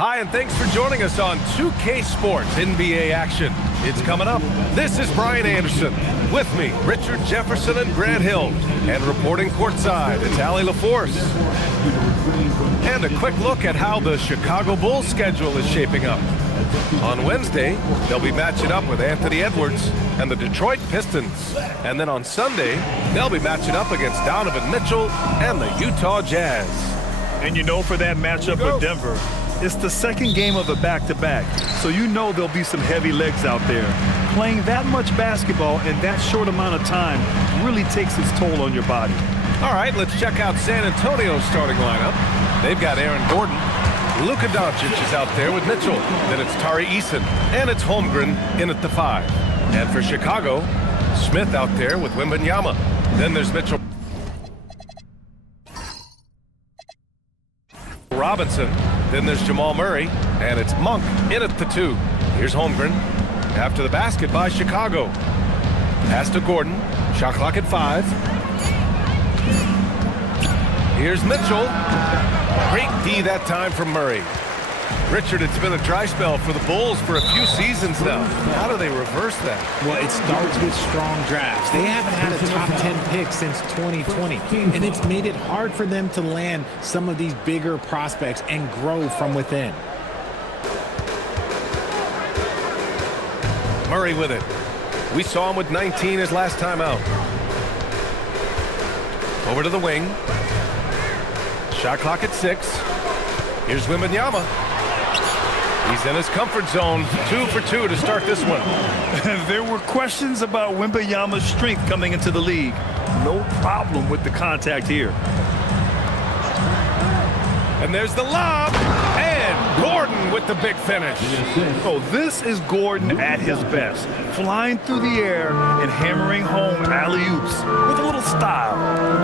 Hi, and thanks for joining us on 2K Sports NBA action. It's coming up. This is Brian Anderson. With me, Richard Jefferson and Grant Hill. And reporting courtside, it's Allie LaForce. And a quick look at how the Chicago Bulls schedule is shaping up. On Wednesday, they'll be matching up with Anthony Edwards and the Detroit Pistons. And then on Sunday, they'll be matching up against Donovan Mitchell and the Utah Jazz. And you know, for that matchup with Denver, it's the second game of a back-to-back, so you know there'll be some heavy legs out there. Playing that much basketball in that short amount of time really takes its toll on your body. All right, let's check out San Antonio's starting lineup. They've got Aaron Gordon. Luka Doncic is out there with Mitchell. Then it's Tari Eason, and it's Holmgren in at the 5. And for Chicago, Smith out there with Wembanyama. Then there's Mitchell Robinson. Then there's Jamal Murray, and it's Monk in at the 2. Here's Holmgren. After the basket by Chicago. Pass to Gordon. Shot clock at 5. Here's Mitchell. Great D that time from Murray. Richard, it's been a dry spell for the Bulls for a few seasons now. How do they reverse that? Well, it starts with strong drafts. They haven't had a top 10 pick since 2020, and it's made it hard for them to land some of these bigger prospects and grow from within. Murray with it. We saw him with 19 his last time out. Over to the wing. Shot clock at 6. Here's Wembanyama. He's in his comfort zone. 2 for 2 to start this one. There were questions about Wembanyama's strength coming into the league. No problem with the contact here. And there's the lob. And Gordon with the big finish. Oh, this is Gordon at his best. Flying through the air and hammering home alley-oops with a little style.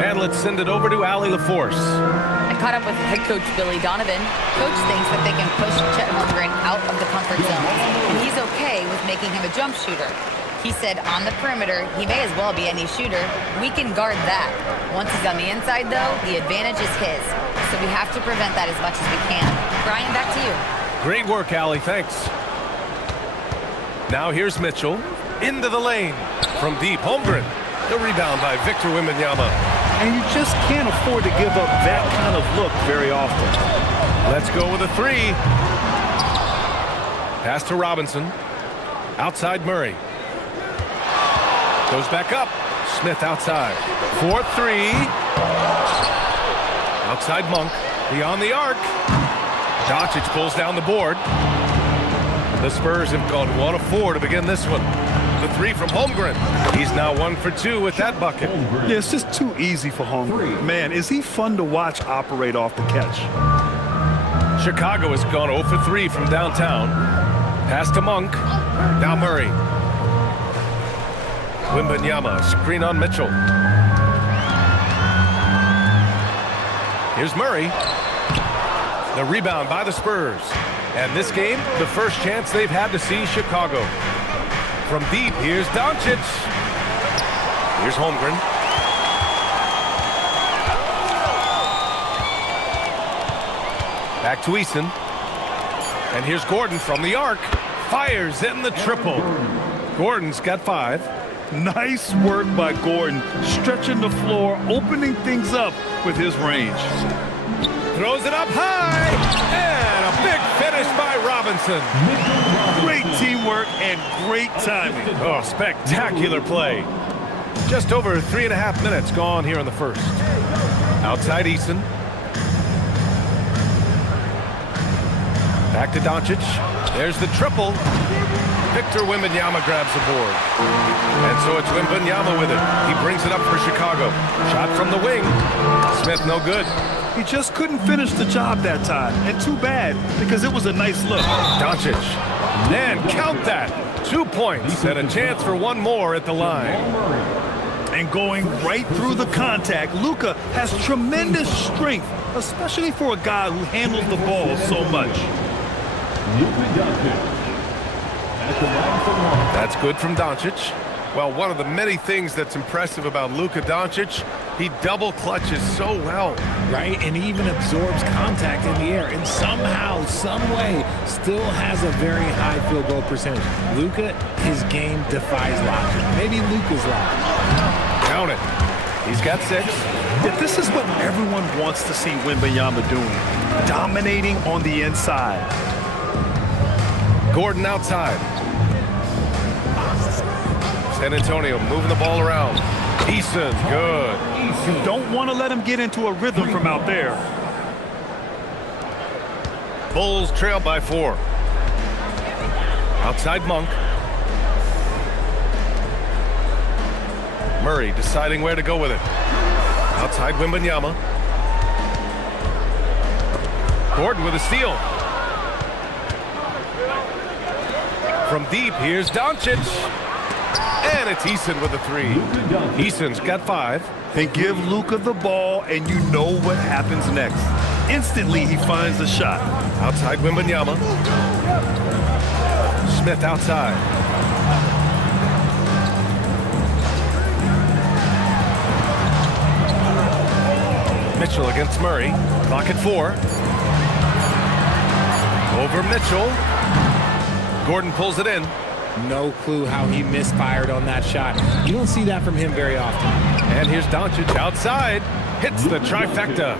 And let's send it over to Allie LaForce. I caught up with head coach Billy Donovan. Coach thinks that they can push Chet Holmgren out of the comfort zone, and he's okay with making him a jump shooter. He said on the perimeter, he may as well be any shooter. We can guard that. Once he's on the inside, though, the advantage is his. So we have to prevent that as much as we can. Brian, back to you. Great work, Allie. Thanks. Now here's Mitchell. Into the lane. From deep, Holmgren. The rebound by Victor Wembanyama. And you just can't afford to give up that kind of look very often. Let's go with a 3. Pass to Robinson. Outside Murray. Goes back up. Smith outside. 4-3. Outside Monk. Beyond the arc. Doncic pulls down the board. The Spurs have gone 1 of 4 to begin this one. The 3 from Holmgren. He's now 1 for 2 with that bucket. Yeah, it's just too easy for Holmgren. Man, is he fun to watch operate off the catch. Chicago has gone 0 for 3 from downtown. Pass to Monk. Now Murray. Wembanyama, screen on Mitchell. Here's Murray. The rebound by the Spurs. And this game, the first chance they've had to see Chicago. From deep, here's Doncic. Here's Holmgren. Back to Eason. And here's Gordon from the arc. Fires in the triple. Gordon's got 5. Nice work by Gordon, stretching the floor, opening things up with his range. Throws it up high, and a big finish by Robinson. Great teamwork and great timing. Oh, spectacular play. Just over 3.5 minutes gone here in the first. Outside Eason. Back to Doncic. There's the triple. Victor Wembanyama grabs the board. And so it's Wembanyama with it. He brings it up for Chicago. Shot from the wing. Smith no good. He just couldn't finish the job that time. And too bad, because it was a nice look. Doncic. And count that. 2 points and a chance for 1 more at the line. And going right through the contact, Luka has tremendous strength, especially for a guy who handles the ball so much. That's good from Doncic. Well, one of the many things that's impressive about Luka Doncic He double clutches so well. Right, and he even absorbs contact in the air, and somehow, some way, still has a very high field goal percentage. Luka, his game defies logic. Maybe Luka's logic. Count it. He's got 6. Yeah, this is what everyone wants to see Wembanyama doing, dominating on the inside. Gordon outside. San Antonio moving the ball around. Eason, good. You don't want to let him get into a rhythm from out there. Bulls trail by 4. Outside Monk. Murray deciding where to go with it. Outside Wembanyama. Gordon with a steal. From deep, here's Doncic. And it's Eason with a 3. Eason's got 5. Then give Luka the ball, and you know what happens next. Instantly, he finds the shot. Outside Wembanyama. Smith outside. Mitchell against Murray. Clock at 4. Over Mitchell. Gordon pulls it in. No clue how he misfired on that shot. You don't see that from him very often. And here's Doncic outside. Hits the trifecta.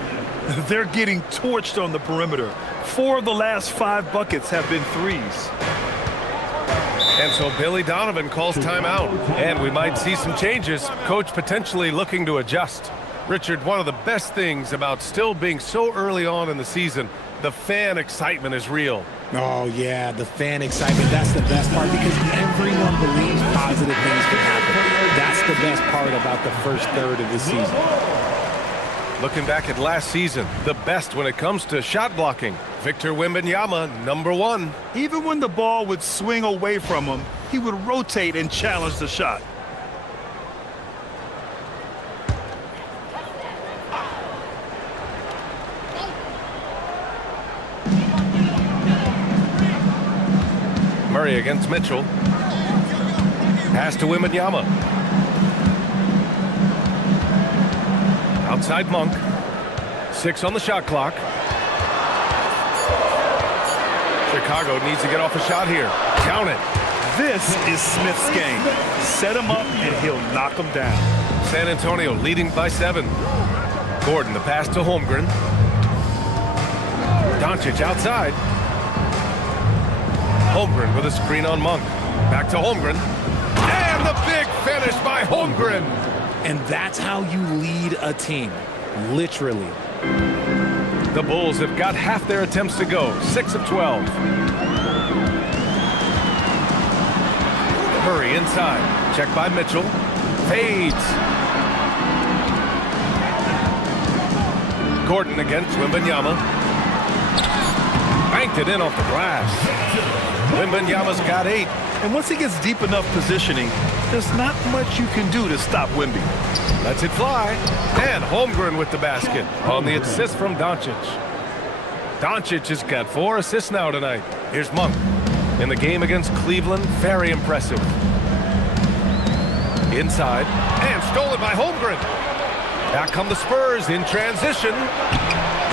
They're getting torched on the perimeter. 4 of the last 5 buckets have been threes. And so Billy Donovan calls timeout. And we might see some changes. Coach potentially looking to adjust. Richard, one of the best things about still being so early on in the season, the fan excitement is real. Oh, yeah, the fan excitement. That's the best part because everyone believes positive things can happen. That's the best part about the first third of the season. Looking back at last season, the best when it comes to shot blocking. Victor Wembanyama, number 1. Even when the ball would swing away from him, he would rotate and challenge the shot. Murray against Mitchell. Pass to Wembanyama. Outside Monk. 6 on the shot clock. Chicago needs to get off a shot here. Count it. This is Smith's game. Set him up and he'll knock him down. San Antonio leading by 7. Gordon, the pass to Holmgren. Doncic outside. Holmgren with a screen on Monk. Back to Holmgren. And the big finish by Holmgren. And that's how you lead a team, literally. The Bulls have got half their attempts to go. 6 of 12. Murray inside. Check by Mitchell. Fades. Gordon against Wembanyama. Banked it in off the glass. Wembanyama's got 8. And once he gets deep enough positioning, there's not much you can do to stop Wemby. Lets it fly. And Holmgren with the basket on the assist from Doncic. Doncic has got 4 assists now tonight. Here's Monk. In the game against Cleveland, very impressive. Inside. And stolen by Holmgren. Back come the Spurs in transition.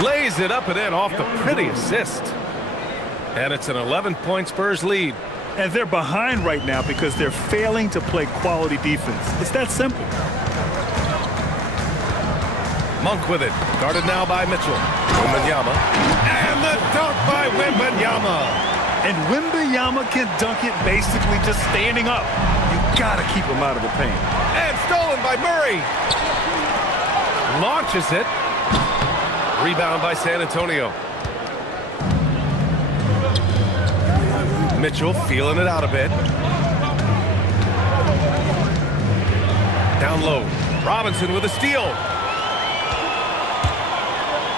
Lays it up and in off the pretty assist. And it's an 11-point Spurs lead. And they're behind right now because they're failing to play quality defense. It's that simple. Monk with it. Guarded now by Mitchell. Wembanyama. And the dunk by Wembanyama. And Wembanyama can dunk it basically just standing up. You gotta keep him out of the paint. And stolen by Murray. Launches it. Rebound by San Antonio. Mitchell feeling it out a bit. Down low. Robinson with a steal.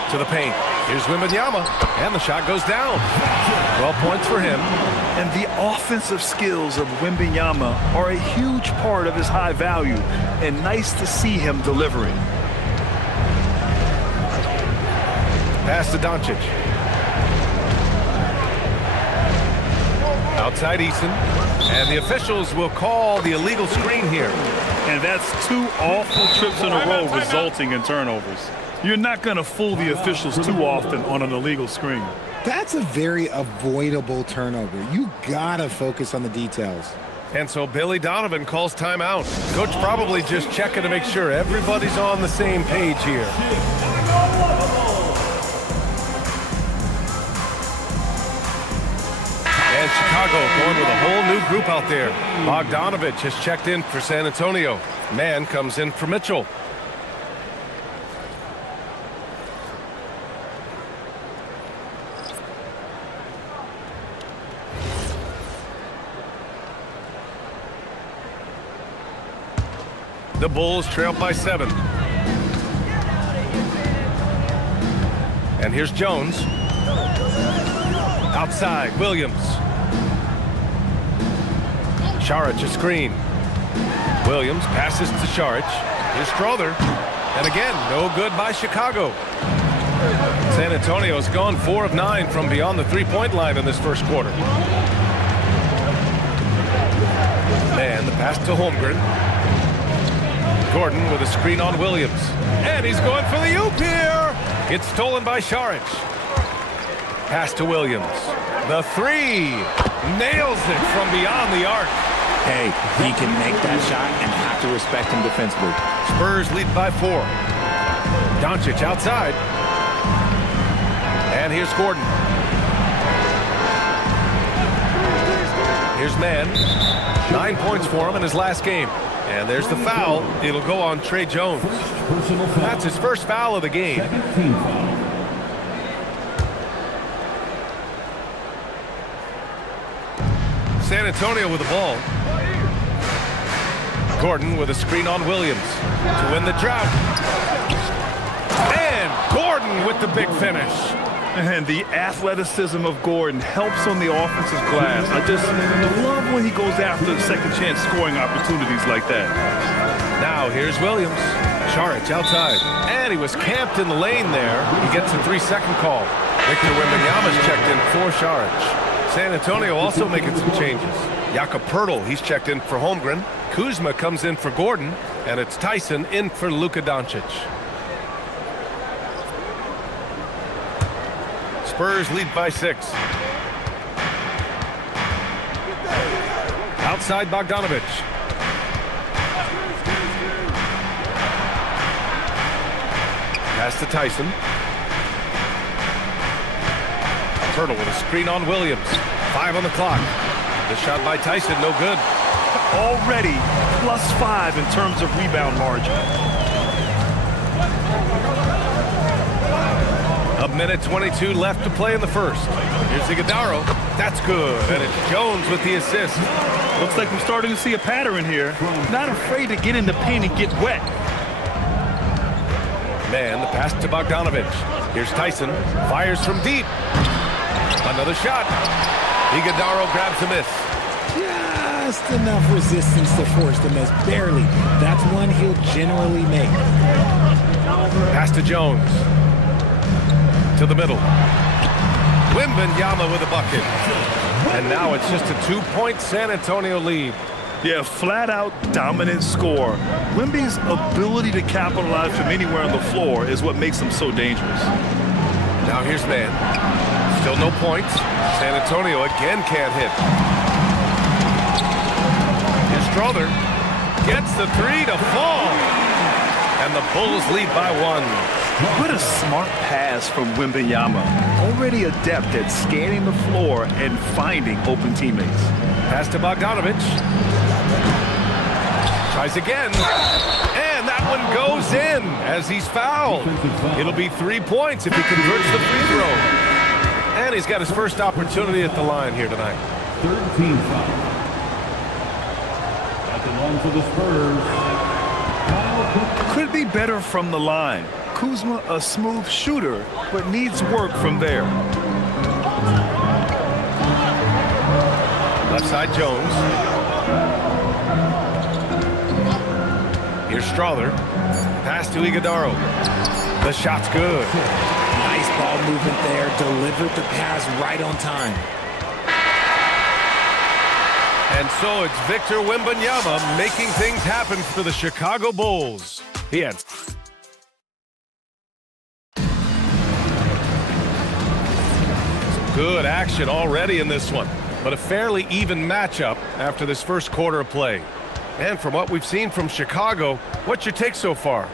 To the paint. Here's Wembanyama. And the shot goes down. 12 points for him. And the offensive skills of Wembanyama are a huge part of his high value. And nice to see him delivering. Pass to Doncic. Outside Eason. And the officials will call the illegal screen here. And that's 2 awful trips in a row resulting in turnovers. You're not going to fool the officials too often on an illegal screen. That's a very avoidable turnover. You gotta focus on the details. And so Billy Donovan calls timeout. Coach probably just checking to make sure everybody's on the same page here. And Chicago going with a whole new group out there. Bogdanovich has checked in for San Antonio. Mann comes in for Mitchell. The Bulls trail by 7. And here's Jones. Outside, Williams. Saric a screen. Williams passes to Saric. Here's Strother. And again, no good by Chicago. San Antonio's gone 4 of 9 from beyond the three-point line in this first quarter. Man, the pass to Holmgren. Gordon with a screen on Williams. And he's going for the oop here. It's stolen by Saric. Pass to Williams. The 3. Nails it from beyond the arc. Hey, he can make that shot and have to respect him defensively. Spurs lead by 4. Doncic outside. And here's Gordon. Here's Mann. 9 points for him in his last game. And there's the foul. It'll go on Trey Jones. That's his first foul of the game. San Antonio with the ball. Gordon with a screen on Williams to win the drought. And Gordon with the big finish. And the athleticism of Gordon helps on the offensive glass. I just love when he goes after second chance scoring opportunities like that. Now here's Williams. Saric outside. And he was camped in the lane there. He gets a 3-second call. Victor Wembanyama's checked in for Saric. San Antonio also making some changes. Jakob Poeltl, he's checked in for Holmgren. Kuzma comes in for Gordon. And it's Tyson in for Luka Doncic. Spurs lead by 6. Outside Bogdanovich. Pass to Tyson. Poeltl with a screen on Williams. 5 on the clock. The shot by Tyson, no good. Already +5 in terms of rebound margin. A minute 22 left to play in the first. Here's Iguodala. That's good. And it's Jones with the assist. Looks like we're starting to see a pattern here. Not afraid to get in the paint and get wet. Man, the pass to Bogdanovich. Here's Tyson. Fires from deep. Another shot. Iguodala grabs a miss. Just enough resistance to force the miss. Barely. That's one he'll generally make. Pass to Jones. To the middle. Wembanyama with a bucket. And now it's just a 2-point San Antonio lead. Yeah, flat-out dominant score. Wemby's ability to capitalize from anywhere on the floor is what makes him so dangerous. Now here's Mann. Still no points. San Antonio again can't hit. Here's Strother. Gets the 3 to fall. And the Bulls lead by 1. What a smart pass from Wembanyama. Already adept at scanning the floor and finding open teammates. Pass to Bogdanovich. Tries again. And that one goes in as he's fouled. It'll be 3 points if he converts the free throw. And he's got his first opportunity at the line here tonight. 13 foul. At the line for the Spurs. Could be better from the line. Kuzma, a smooth shooter, but needs work from there. Left side Jones. Here's Strother. Pass to Iguodala. The shot's good. Nice ball movement there. Delivered the pass right on time. And so it's Victor Wembanyama making things happen for the Chicago Bulls. He had good action already in this one, but a fairly even matchup after this first quarter of play. And from what we've seen from Chicago, what's your take so far?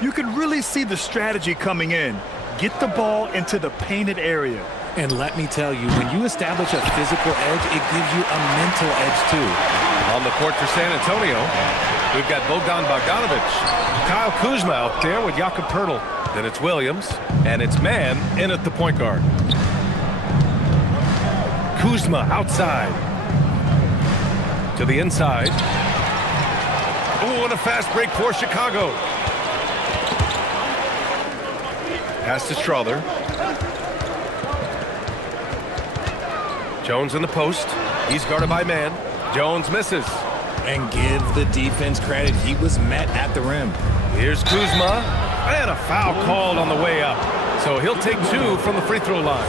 You can really see the strategy coming in. Get the ball into the painted area. And let me tell you, when you establish a physical edge, it gives you a mental edge too. On the court for San Antonio, we've got Bogdan Bogdanovic. Kyle Kuzma out there with Jakob Poeltl. Then it's Williams, and it's Mann in at the point guard. Kuzma outside. To the inside. Oh, and a fast break for Chicago. Pass to Strother. Jones in the post. He's guarded by Mann. Jones misses. And give the defense credit. He was met at the rim. Here's Kuzma. And a foul called on the way up. So he'll take 2 from the free throw line.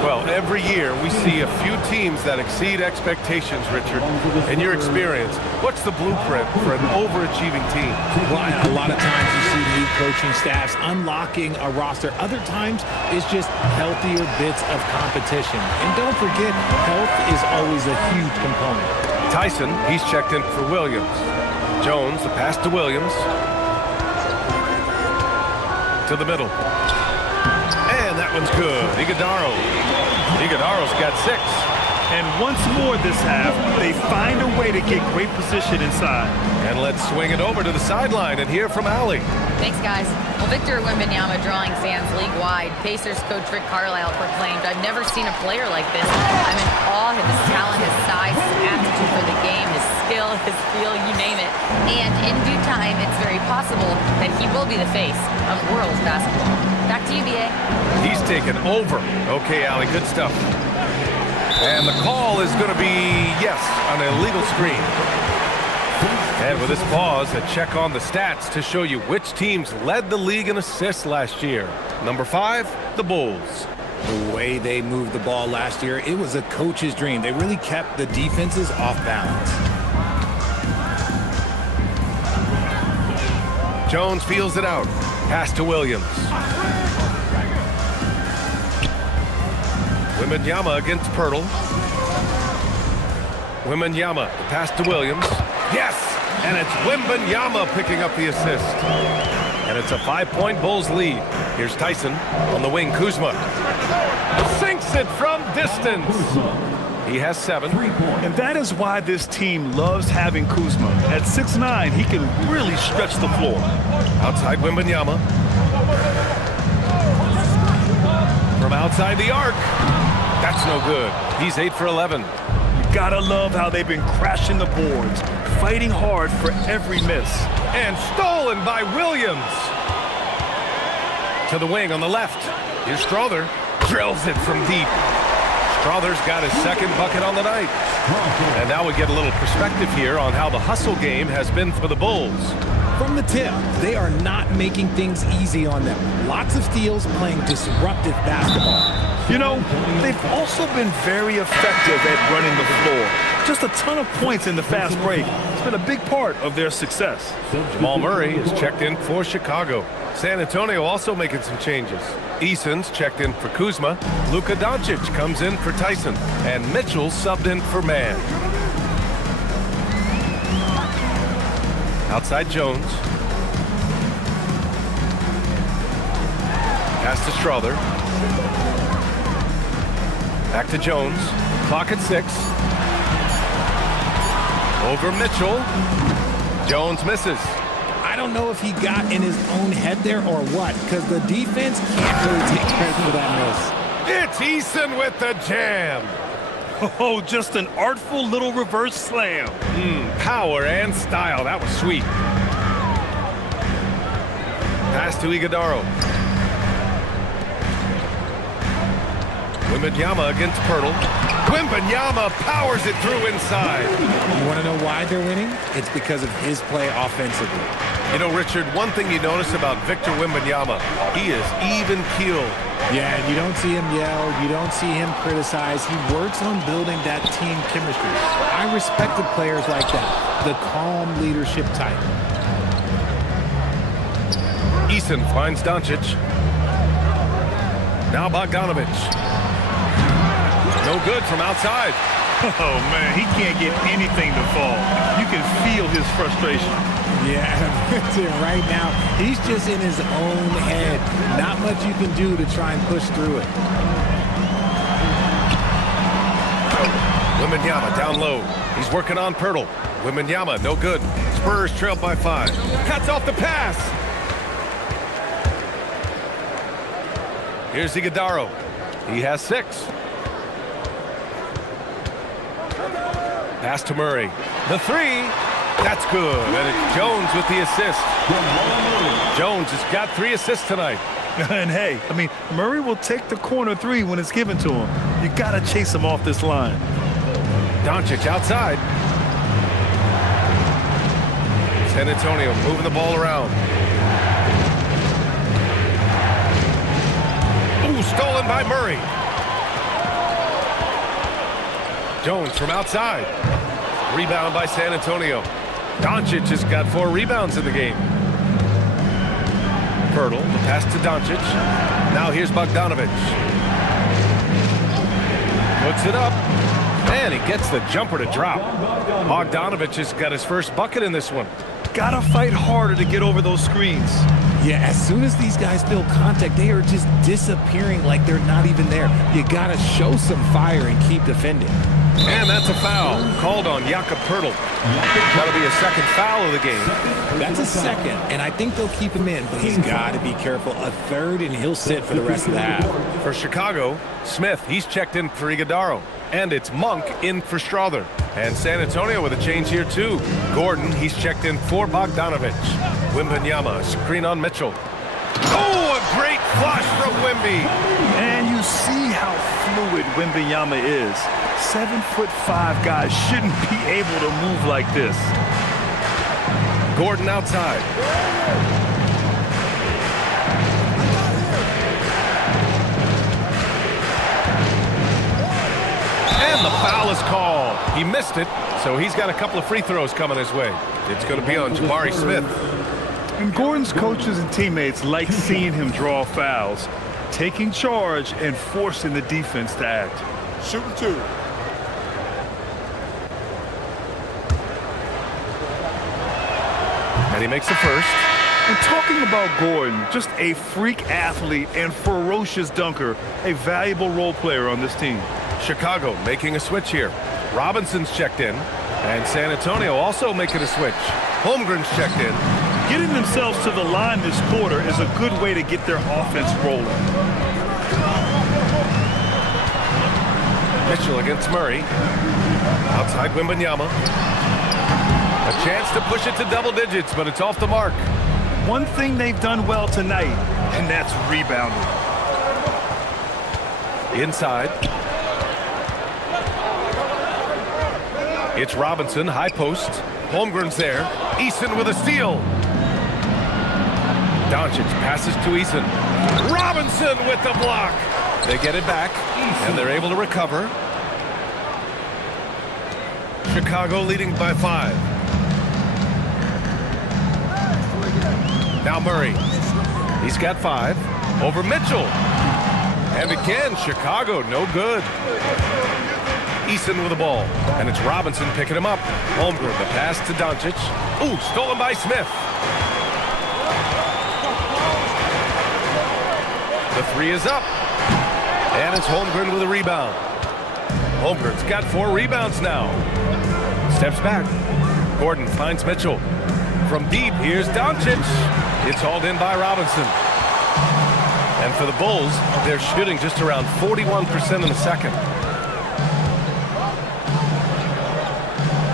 Well, every year we see a few teams that exceed expectations, Richard. In your experience, what's the blueprint for an overachieving team? Well, a lot of times you see new coaching staffs unlocking a roster. Other times it's just healthier bits of competition. And don't forget, health is always a huge component. Tyson, he's checked in for Williams. Jones, the pass to Williams. To the middle. And that one's good. Iguodaro's got 6. And once more this half, they find a way to get great position inside. And let's swing it over to the sideline and hear from Allie. Thanks, guys. Well, Victor Wembanyama drawing fans league-wide. Pacers coach Rick Carlisle proclaimed, "I've never seen a player like this. I'm in awe of his talent, his size, his aptitude for the game, his skill, his feel, you name it." And in due time, it's very possible that he will be the face of world basketball. Back to you, BA. He's taken over. Okay, Allie, good stuff. And the call is going to be, yes, an illegal screen. And with this pause, a check on the stats to show you which teams led the league in assists last year. Number 5, the Bulls. The way they moved the ball last year, it was a coach's dream. They really kept the defenses off balance. Jones feels it out. Pass to Williams. Wembanyama against Poeltl. Wembanyama, the pass to Williams. Yes! And it's Wembanyama picking up the assist. And it's a 5-point Bulls lead. Here's Tyson on the wing. Kuzma sinks it from distance. He has 7. And that is why this team loves having Kuzma. At 6'9", he can really stretch the floor. Outside Wembanyama. From outside the arc. That's no good. He's 8 for 11. You gotta love how they've been crashing the boards, fighting hard for every miss. And stolen by Williams. To the wing on the left. Here's Strother. Drills it from deep. Strother's got his 2nd bucket on the night. And now we get a little perspective here on how the hustle game has been for the Bulls. From the tip, they are not making things easy on them. Lots of steals, playing disruptive basketball. You know, they've also been very effective at running the floor. Just a ton of points in the fast break. It's been a big part of their success. Jamal Murray is checked in for Chicago. San Antonio also making some changes. Eason's checked in for Kuzma. Luka Doncic comes in for Tyson. And Mitchell subbed in for Mann. Outside Jones. Pass to Strother. Back to Jones. Clock at 6. Over Mitchell. Jones misses. I don't know if he got in his own head there or what, because the defense can't really take credit for that miss. It's Eason with the jam. Oh, just an artful little reverse slam. Power and style. That was sweet. Pass to Iguodaro. Wembanyama against Poeltl. Wembanyama powers it through inside. You want to know why they're winning? It's because of his play offensively. You know, Richard, one thing you notice about Victor Wembanyama, he is even-keeled. Yeah, and you don't see him yell. You don't see him criticize. He works on building that team chemistry. I respect the players like that, the calm leadership type. Eason finds Doncic. Now Bogdanovic. No good from outside. Oh, man, he can't get anything to fall. You can feel his frustration. Yeah, right now, he's just in his own head. Not much you can do to try and push through it. Wembanyama down low. He's working on Pirtle. Wembanyama, no good. Spurs trailed by 5. Cuts off the pass. Here's Iguodaro. He has 6. Pass to Murray. The 3. That's good. And it's Jones with the assist. Jones has got 3 assists tonight. And hey, I mean, Murray will take the corner 3 when it's given to him. You got to chase him off this line. Doncic outside. San Antonio moving the ball around. Ooh, stolen by Murray. Jones from outside. Rebound by San Antonio. Doncic has got 4 rebounds in the game. Pirtle, the pass to Doncic. Now here's Bogdanovic. Puts it up. And he gets the jumper to drop. Bogdanovic has got his first bucket in this one. Gotta fight harder to get over those screens. Yeah, as soon as these guys feel contact, they are just disappearing like they're not even there. You gotta show some fire and keep defending. And that's a foul called on Jakob Pirtle. That'll be a second foul of the game. That's a second, and I think they'll keep him in, but he's got to be careful. A third, and he'll sit for the rest of the half. For Chicago, Smith, he's checked in for Iguodaro. And it's Monk in for Strother. And San Antonio with a change here, too. Gordon, he's checked in for Bogdanovic. Wembanyama, screen on Mitchell. Oh, a great flush from Wemby. And you see how fluid Wembanyama is. 7'5" guys shouldn't be able to move like this. Gordon outside. And the foul is called. He missed it, so he's got a couple of free throws coming his way. It's going to be on Jabari Smith. And Gordon's coaches and teammates like seeing him draw fouls, taking charge and forcing the defense to act. Shooting 2. And he makes the first. And talking about Gordon, just a freak athlete and ferocious dunker, a valuable role player on this team. Chicago making a switch here. Robinson's checked in. And San Antonio also making a switch. Holmgren's checked in. Getting themselves to the line this quarter is a good way to get their offense rolling. Mitchell against Murray. Outside Wembanyama. A chance to push it to double digits, but it's off the mark. One thing they've done well tonight, and that's rebounding. Inside. It's Robinson, high post. Holmgren's there. Eason with a steal. Doncic passes to Eason. Robinson with the block. They get it back, and they're able to recover. Chicago leading by 5. Now Murray. He's got 5. Over Mitchell. And again, Chicago, no good. Eason with the ball. And it's Robinson picking him up. Holmgren, the pass to Doncic. Ooh, stolen by Smith. The 3 is up. And it's Holmgren with a rebound. Holmgren's got 4 rebounds now. Steps back. Gordon finds Mitchell. From deep, here's Doncic. It's hauled in by Robinson. And for the Bulls, they're shooting just around 41% in the second.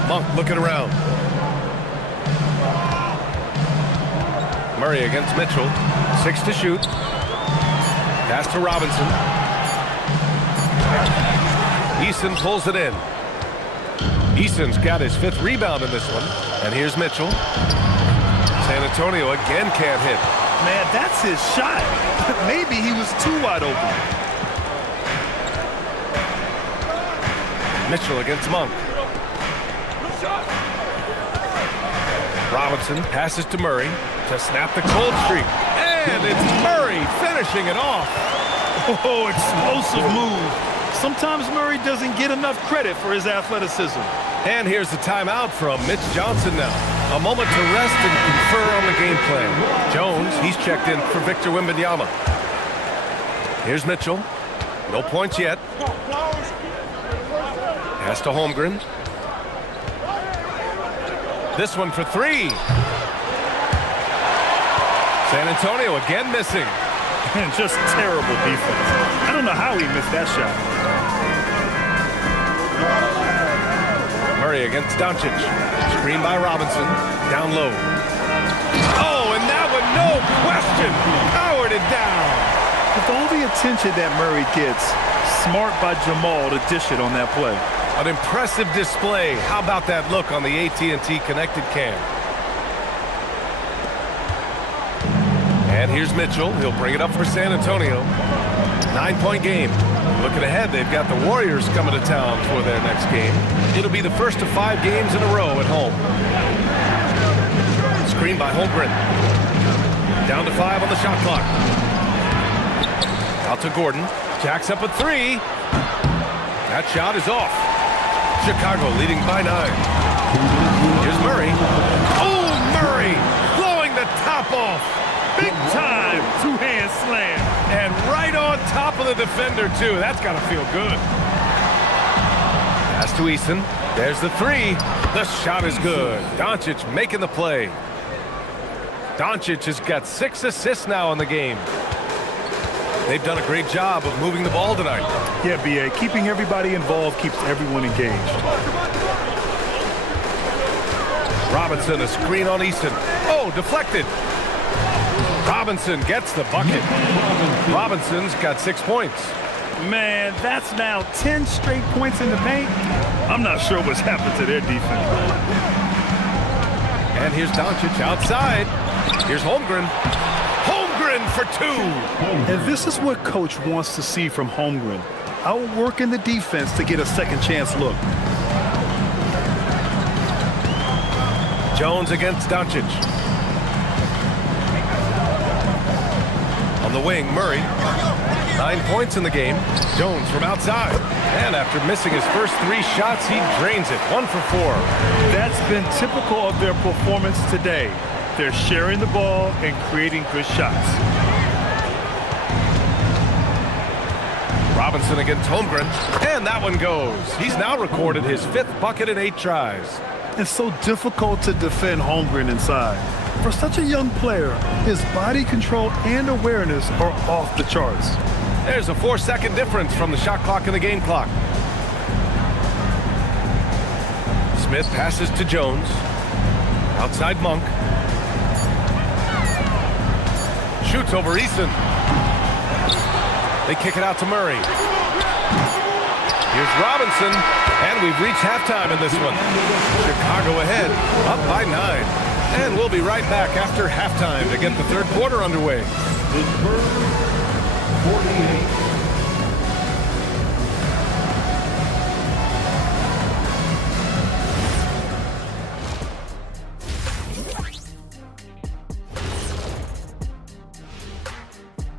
Monk looking around. Murray against Mitchell. 6 to shoot. Pass to Robinson. Eason pulls it in. Eason's got his 5th rebound in this one. And here's Mitchell. San Antonio again can't hit. Man, that's his shot. Maybe he was too wide open. Mitchell against Monk. Robinson passes to Murray to snap the cold streak. And it's Murray finishing it off. Oh, explosive move. Sometimes Murray doesn't get enough credit for his athleticism. And here's the timeout from Mitch Johnson now. A moment to rest and confer on the game plan. Jones, he's checked in for Victor Wembanyama. Here's Mitchell. No points yet. Pass to Holmgren. This one for three. San Antonio again missing. And just terrible defense. I don't know how he missed that shot. Murray against Doncic. Screen by Robinson. Down low. Oh, and that one, no question, powered it down. With all the attention that Murray gets, smart by Jamal to dish it on that play. An impressive display. How about that look on the AT&T connected cam? And here's Mitchell. He'll bring it up for San Antonio. 9-point game. Looking ahead, they've got the Warriors coming to town for their next game. It'll be the first of 5 games in a row at home. Screen by Holmgren. Down to 5 on the shot clock. Out to Gordon. Jacks up a 3. That shot is off. Chicago leading by 9. Here's Murray. Oh, Murray blowing the top off. Big time two-hand slam. And right on top of the defender, too. That's got to feel good. Pass to Eason. There's the 3. The shot is good. Doncic making the play. Doncic has got 6 assists now in the game. They've done a great job of moving the ball tonight. Yeah, B.A. Keeping everybody involved keeps everyone engaged. Robinson, a screen on Eason. Oh, deflected. Robinson gets the bucket. Robinson's got 6 points. Man, that's now 10 straight points in the paint. I'm not sure what's happened to their defense. And here's Doncic outside. Here's Holmgren. Holmgren for 2. And this is what Coach wants to see from Holmgren. Outworking the defense to get a second chance look. Jones against Doncic. On the wing, Murray. 9 points in the game. Jones from outside. And after missing his first 3 shots, he drains it. 1 for 4. That's been typical of their performance today. They're sharing the ball and creating good shots. Robinson against Holmgren. And that one goes. He's now recorded his 5th bucket in 8 tries. It's so difficult to defend Holmgren inside. For such a young player, his body control and awareness are off the charts. There's a 4-second difference from the shot clock and the game clock. Smith passes to Jones. Outside Monk. Shoots over Eason. They kick it out to Murray. Here's Robinson, and we've reached halftime in this one. Chicago ahead, up by 9. And we'll be right back after halftime to get the third quarter underway. The Spurs, 48.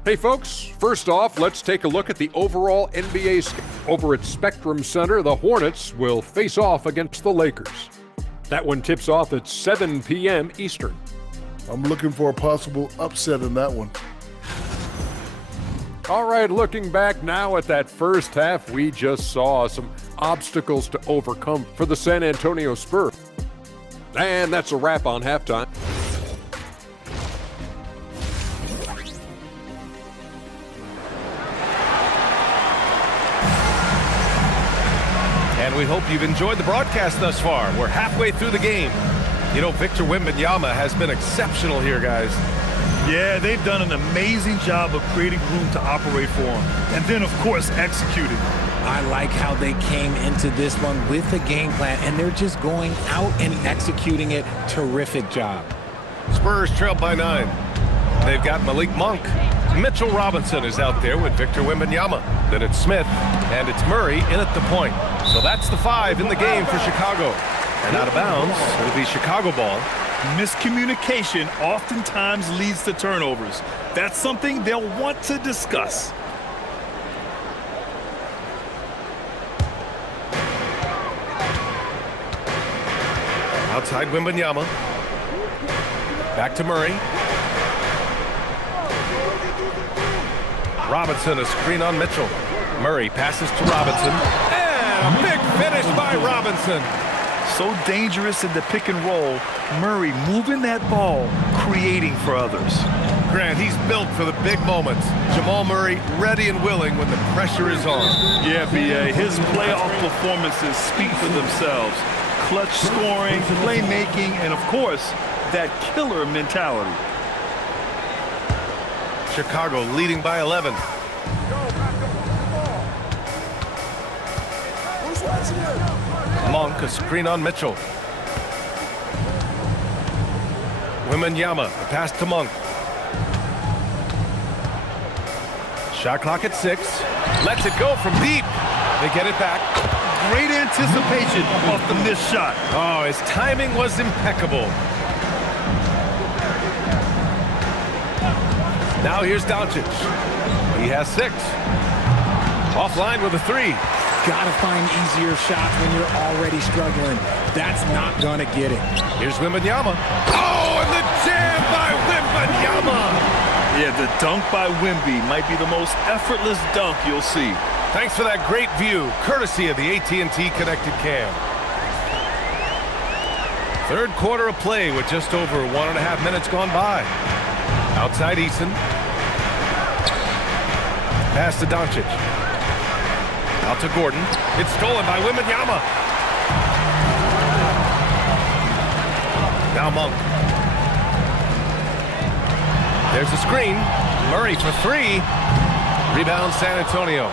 Hey folks, first off, let's take a look at the overall NBA schedule. Over at Spectrum Center, the Hornets will face off against the Lakers. That one tips off at 7 p.m. Eastern. I'm looking for a possible upset in that one. All right, looking back now at that first half, we just saw some obstacles to overcome for the San Antonio Spurs. And that's a wrap on halftime. And we hope you've enjoyed the broadcast thus far. We're halfway through the game. You know, Victor Wembanyama has been exceptional here, guys. Yeah, they've done an amazing job of creating room to operate for him. And then, of course, executing. I like how they came into this one with a game plan, and they're just going out and executing it. Terrific job. Spurs trail by 9. They've got Malik Monk. Mitchell Robinson is out there with Victor Wembanyama. Then it's Smith, and it's Murray in at the point. So that's the 5 in the game for Chicago. And out of bounds, it'll be Chicago ball. Miscommunication oftentimes leads to turnovers. That's something they'll want to discuss. Outside Wembanyama. Back to Murray. Robinson, a screen on Mitchell. Murray passes to Robinson. And a big finish by Robinson. So dangerous in the pick and roll. Murray moving that ball, creating for others. Grant, he's built for the big moments. Jamal Murray ready and willing when the pressure is on. Yeah, B.A., his playoff performances speak for themselves. Clutch scoring, playmaking, and of course, that killer mentality. Chicago leading by 11. Monk, a screen on Mitchell. Wembanyama, a pass to Monk. Shot clock at 6. Lets it go from deep. They get it back. Great anticipation off the missed shot. Oh, his timing was impeccable. Now here's Doncic. He has 6. Offline with a 3. Gotta find easier shots when you're already struggling. That's not gonna get it. Here's Wembanyama. Oh, and the jam by Wembanyama. Yeah, the dunk by Wemby might be the most effortless dunk you'll see. Thanks for that great view, courtesy of the AT&T Connected Cam. Third quarter of play with just over 1.5 minutes gone by. Outside Eason. Pass to Doncic. Out to Gordon. It's stolen by Wembanyama. Now Monk. There's a screen. Murray for 3. Rebound San Antonio.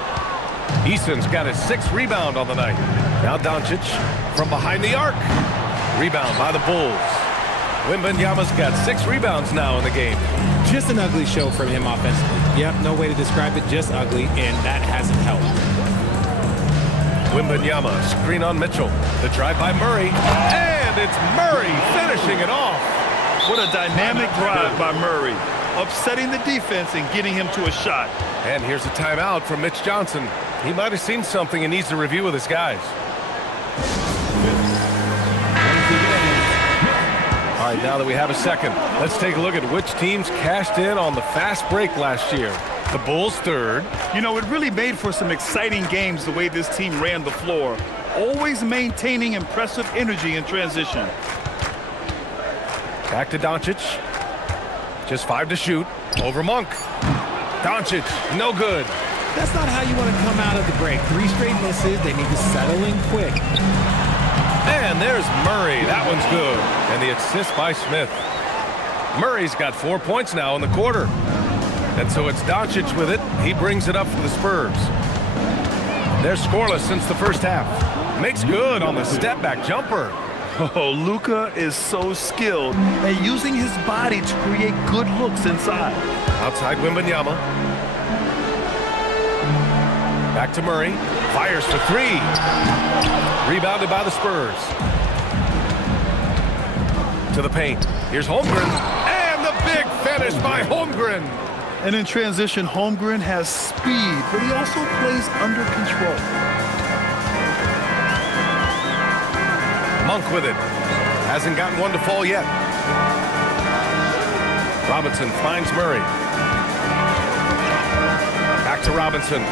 Eason's got his 6th rebound on the night. Now Doncic from behind the arc. Rebound by the Bulls. Wembanyama's got 6 rebounds now in the game. Just an ugly show from him offensively. Yep, no way to describe it, just ugly, and that hasn't helped. Wembanyama, screen on Mitchell. The drive by Murray. And it's Murray finishing it off. What a dynamic drive by Murray. Upsetting the defense and getting him to a shot. And here's a timeout from Mitch Johnson. He might have seen something and needs to review with his guys. All right, now that we have a second, let's take a look at which teams cashed in on the fast break last year. The Bulls 3rd. You know, it really made for some exciting games the way this team ran the floor, always maintaining impressive energy in transition. Back to Doncic. Just 5 to shoot. Over Monk. Doncic, no good. That's not how you want to come out of the break. 3 straight misses. They need to settle in quick. And there's Murray. That one's good. And the assist by Smith. Murray's got 4 points now in the quarter. And so it's Doncic with it. He brings it up for the Spurs. They're scoreless since the first half. Makes good on the step-back jumper. Oh, Luka is so skilled at using his body to create good looks inside. Outside Wembanyama. Back to Murray. Fires for 3. Rebounded by the Spurs. To the paint. Here's Holmgren. And the big finish by Holmgren. And in transition, Holmgren has speed, but he also plays under control. Monk with it. Hasn't gotten one to fall yet. Robinson finds Murray. Back to Robinson.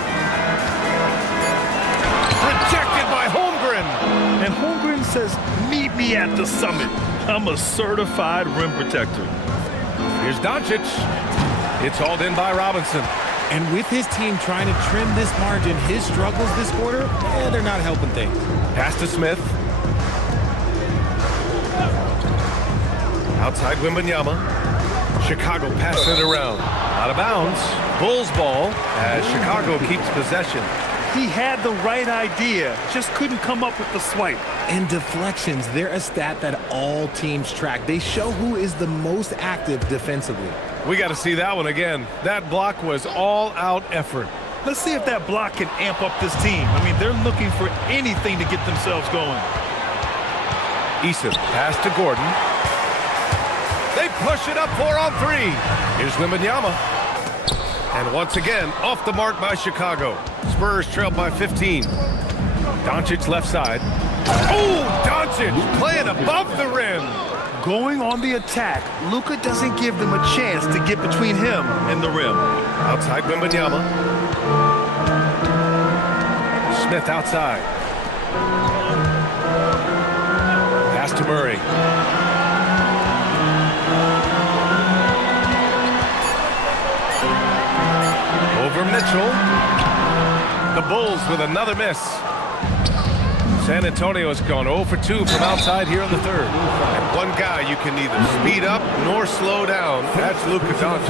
Rejected by Holmgren. And Holmgren says, meet me at the summit. I'm a certified rim protector. Here's Doncic. It's hauled in by Robinson. And with his team trying to trim this margin, his struggles this quarter, they're not helping things. Pass to Smith. Outside Wembanyama. Chicago passes it around. Out of bounds. Bulls ball as Chicago keeps possession. He had the right idea, just couldn't come up with the swipe. And deflections, they're a stat that all teams track. They show who is the most active defensively. We got to see that one again. That block was all-out effort. Let's see if that block can amp up this team. I mean, they're looking for anything to get themselves going. Eason, pass to Gordon. They push it up 4-on-3. Here's Wembanyama. And once again, off the mark by Chicago. Spurs trail by 15. Doncic left side. Oh, Doncic playing above the rim. Going on the attack, Luka doesn't give them a chance to get between him and the rim. Outside Wembanyama. Smith outside. Pass to Murray. Over Mitchell. The Bulls with another miss. San Antonio's gone 0 for 2 from outside here in the third. And one guy you can neither speed up nor slow down. That's Luka Doncic.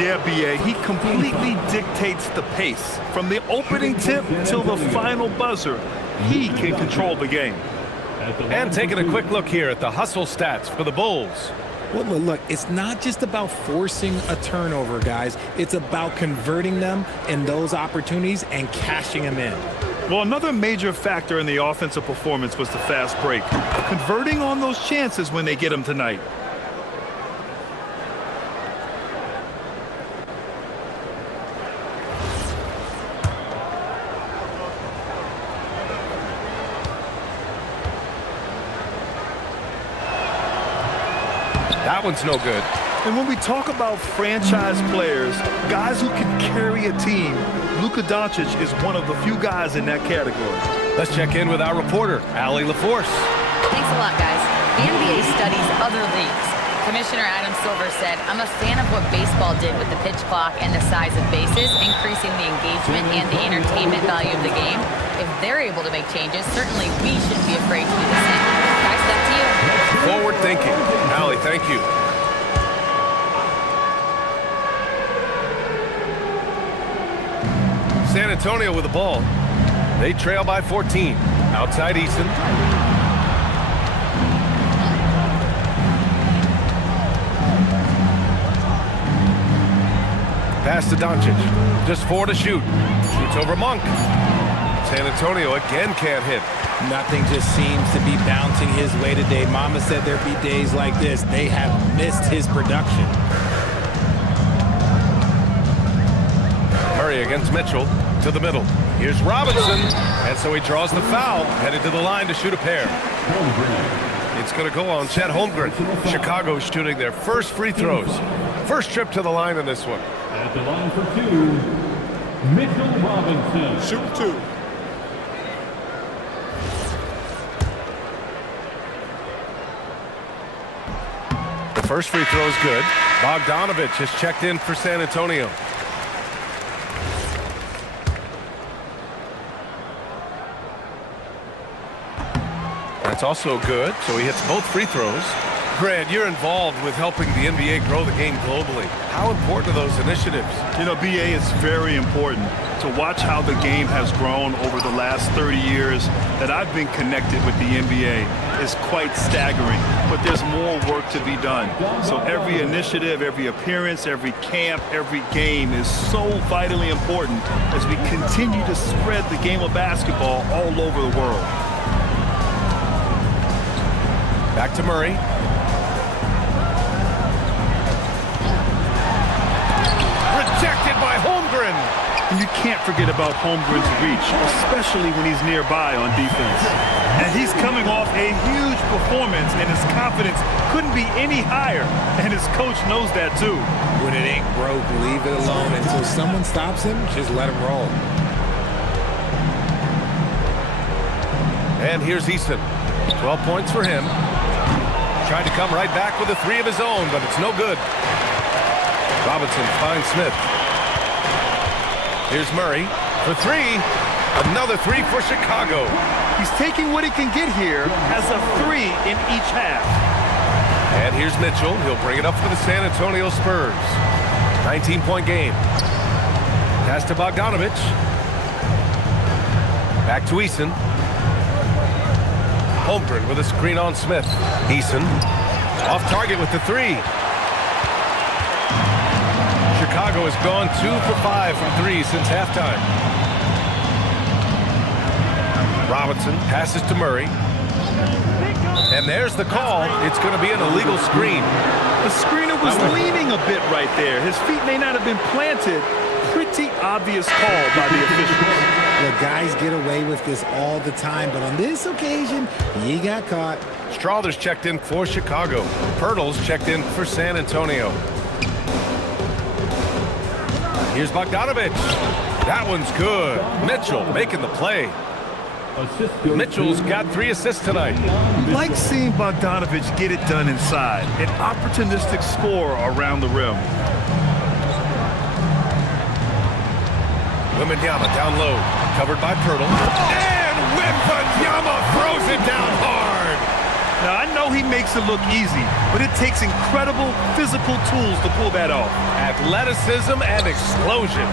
Yeah, B.A., he completely dictates the pace. From the opening tip till the final buzzer, he can control the game. And taking a quick look here at the hustle stats for the Bulls. Well, look, it's not just about forcing a turnover, guys. It's about converting them in those opportunities and cashing them in. Well, another major factor in the offensive performance was the fast break. Converting on those chances when they get them tonight. That one's no good. And when we talk about franchise players, guys who can carry a team, Luka Doncic is one of the few guys in that category. Let's check in with our reporter, Allie LaForce. Thanks a lot, guys. The NBA studies other leagues. Commissioner Adam Silver said, I'm a fan of what baseball did with the pitch clock and the size of bases, increasing the engagement and the entertainment value of the game. If they're able to make changes, certainly we shouldn't be afraid to do the same. Guys, back to you. Forward thinking. Allie, thank you. San Antonio with the ball. They trail by 14. Outside Eason. Pass to Doncic. Just 4 to shoot. Shoots over Monk. San Antonio again can't hit. Nothing just seems to be bouncing his way today. Mama said there'd be days like this. They have missed his production. Murray against Mitchell to the middle. Here's Robinson, and so he draws the foul, headed to the line to shoot a pair. It's going to go on Chet Holmgren. Chicago shooting their first free throws. First trip to the line in this one. At the line for 2, Mitchell Robinson. Shoot 2. The first free throw is good. Bogdanovich has checked in for San Antonio. That's also good, so he hits both free throws. Grant, you're involved with helping the NBA grow the game globally. How important are those initiatives? You know, BA, it's very important to watch how the game has grown over the last 30 years that I've been connected with the NBA. Is quite staggering, but there's more work to be done. So every initiative, every appearance, every camp, every game is so vitally important as we continue to spread the game of basketball all over the world. Back to Murray. Rejected by Holmgren. And you can't forget about Holmgren's reach, especially when he's nearby on defense. And he's coming off a huge performance, and his confidence couldn't be any higher. And his coach knows that too. When it ain't broke, leave it alone. Until someone stops him, just let him roll. And here's Eason. 12 points for him. Tried to come right back with a 3 of his own, but it's no good. Robinson finds Smith. Here's Murray for 3. Another 3 for Chicago. He's taking what he can get here as a 3 in each half. And here's Mitchell. He'll bring it up for the San Antonio Spurs. 19-point game. Pass to Bogdanovich. Back to Eason. Holmgren with a screen on Smith. Eason off target with the 3. Chicago has gone 2 for 5 from 3 since halftime. Robinson passes to Murray. And there's the call. It's going to be an illegal screen. The screener was leaning a bit right there. His feet may not have been planted. Pretty obvious call by the officials. The guys get away with this all the time, but on this occasion, he got caught. Strother's checked in for Chicago. Pirtle's checked in for San Antonio. Here's Bogdanovich. That one's good. Mitchell making the play. Mitchell's got 3 assists tonight. Like seeing Bogdanovich get it done inside. An opportunistic score around the rim. Wembanyama down low, covered by Pirtle. And Wembanyama throws it down hard. Now, I know he makes it look easy, but it takes incredible physical tools to pull that off. Athleticism and explosion.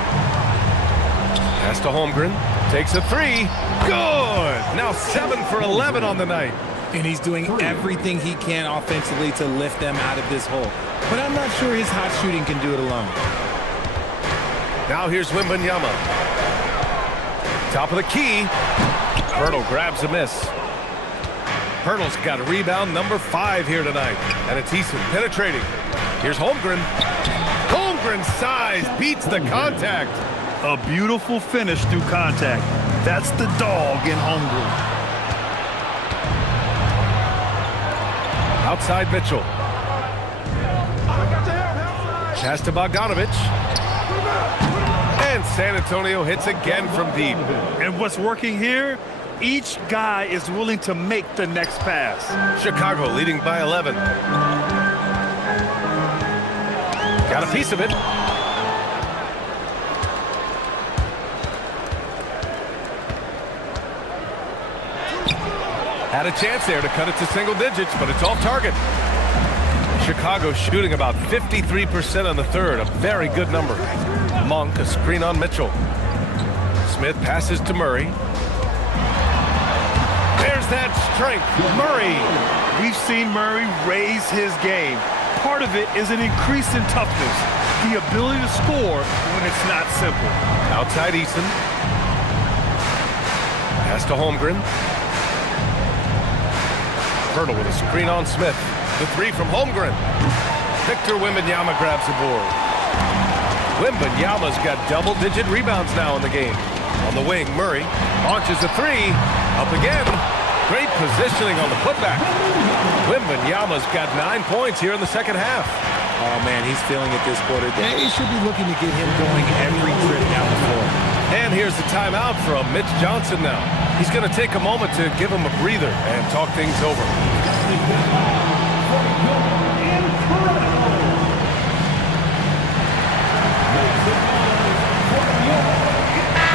Pass to Holmgren. Takes a 3. Good. Now 7 for 11 on the night. And he's doing everything he can offensively to lift them out of this hole. But I'm not sure his hot shooting can do it alone. Now here's Wembanyama. Top of the key. Pirtle grabs a miss. Pirtle's got a rebound number 5 here tonight. And it's Eason penetrating. Here's Holmgren. Holmgren's size beats the contact. A beautiful finish through contact. That's the dog in Holmgren. Outside Mitchell. Pass to Bogdanovich. And San Antonio hits again from deep. And what's working here? Each guy is willing to make the next pass. Chicago leading by 11. Got a piece of it. Had a chance there to cut it to single digits, but it's off target. Chicago shooting about 53% on the third, a very good number. Monk, a screen on Mitchell. Smith passes to Murray. There's that strength, Murray. We've seen Murray raise his game. Part of it is an increase in toughness, the ability to score when it's not simple. Outside Eason. Pass to Holmgren. Pirtle with a screen on Smith. The 3 from Holmgren. Victor Wembanyama grabs the board. Wembanyama's got double-digit rebounds now in the game. On the wing, Murray launches a 3. Up again. Great positioning on the putback. Wembanyama's got 9 points here in the second half. Oh, man, he's feeling it this quarter. They should be looking to get him going every trip down the floor. And here's the timeout from Mitch Johnson now. He's going to take a moment to give him a breather and talk things over.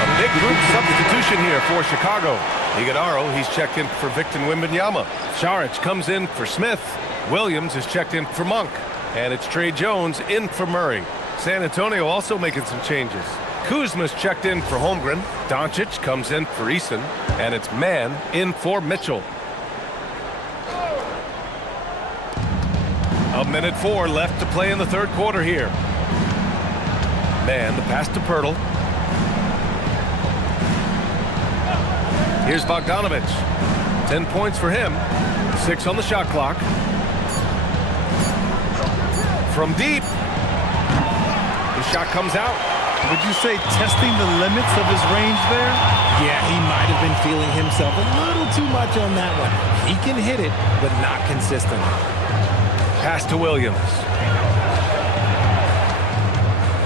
A big group substitution here for Chicago. Iguodaro, he's checked in for Victor Wembanyama. Saric comes in for Smith. Williams is checked in for Monk. And it's Trey Jones in for Murray. San Antonio also making some changes. Kuzma's checked in for Holmgren. Doncic comes in for Eason. And it's Mann in for Mitchell. A minute 4 left to play in the third quarter here. Mann, the pass to Pirtle. Here's Bogdanovich. 10 points for him. 6 on the shot clock. From deep. The shot comes out. Would you say testing the limits of his range there? Yeah, he might have been feeling himself a little too much on that one. He can hit it, but not consistently. Pass to Williams.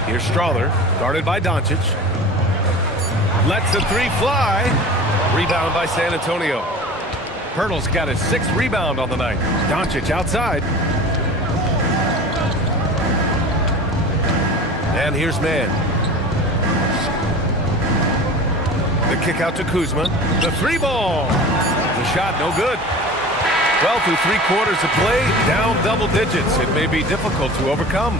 Here's Strother, guarded by Doncic. Lets the 3 fly. Rebound by San Antonio. Pirtle's got his 6th rebound on the night. Doncic outside. And here's Mann. The kick out to Kuzma. The 3-ball. The shot no good. Well, through 3 quarters of play, down double digits. It may be difficult to overcome.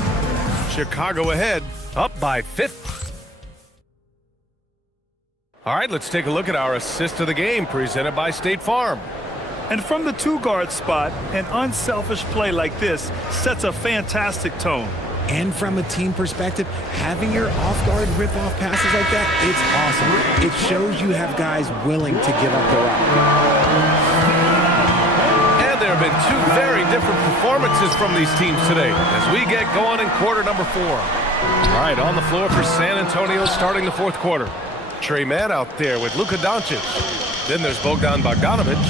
Chicago ahead, up by 50. All right, let's take a look at our assist of the game presented by State Farm. And from the 2-guard spot, an unselfish play like this sets a fantastic tone. And from a team perspective, having your off-guard rip-off passes like that, it's awesome. It shows you have guys willing to give up the rock. And there have been two very different performances from these teams today as we get going in quarter number 4. All right, on the floor for San Antonio starting the fourth quarter. Trey Mann out there with Luka Doncic. Then there's Bogdan Bogdanovic.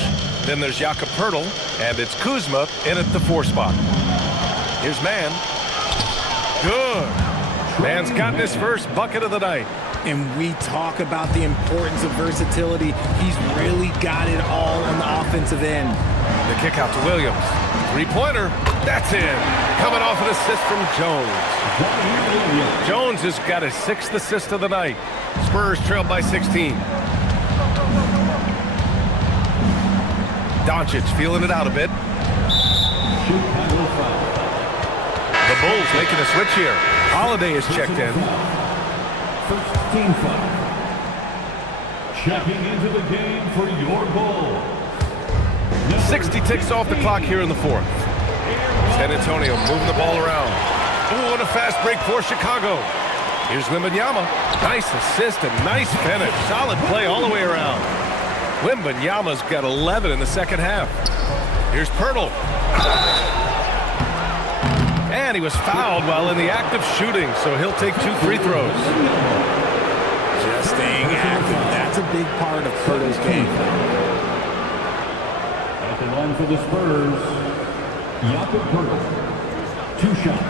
Then there's Jakob Poeltl. And it's Kuzma in at the 4 spot. Here's Mann. Good. Mann's gotten his first bucket of the night. And we talk about the importance of versatility. He's really got it all on the offensive end. The kick out to Williams. Three-pointer. That's in. Coming off an assist from Jones. Jones has got his 6th assist of the night. Spurs trail by 16. Doncic feeling it out a bit. The Bulls making a switch here. Holiday is checked in. First team foul. Checking into the game for your Bulls. 60 ticks off the clock here in the fourth. San Antonio moving the ball around. Ooh, and a fast break for Chicago. Here's Wembanyama. Nice assist and nice finish. Solid play all the way around. Wembanyama's got 11 in the second half. Here's Poeltl. And he was fouled while in the act of shooting, so he'll take 2 free throws. Just staying active. That's a big part of Poeltl's game. At the line for the Spurs, Jakob Poeltl. 2 shots.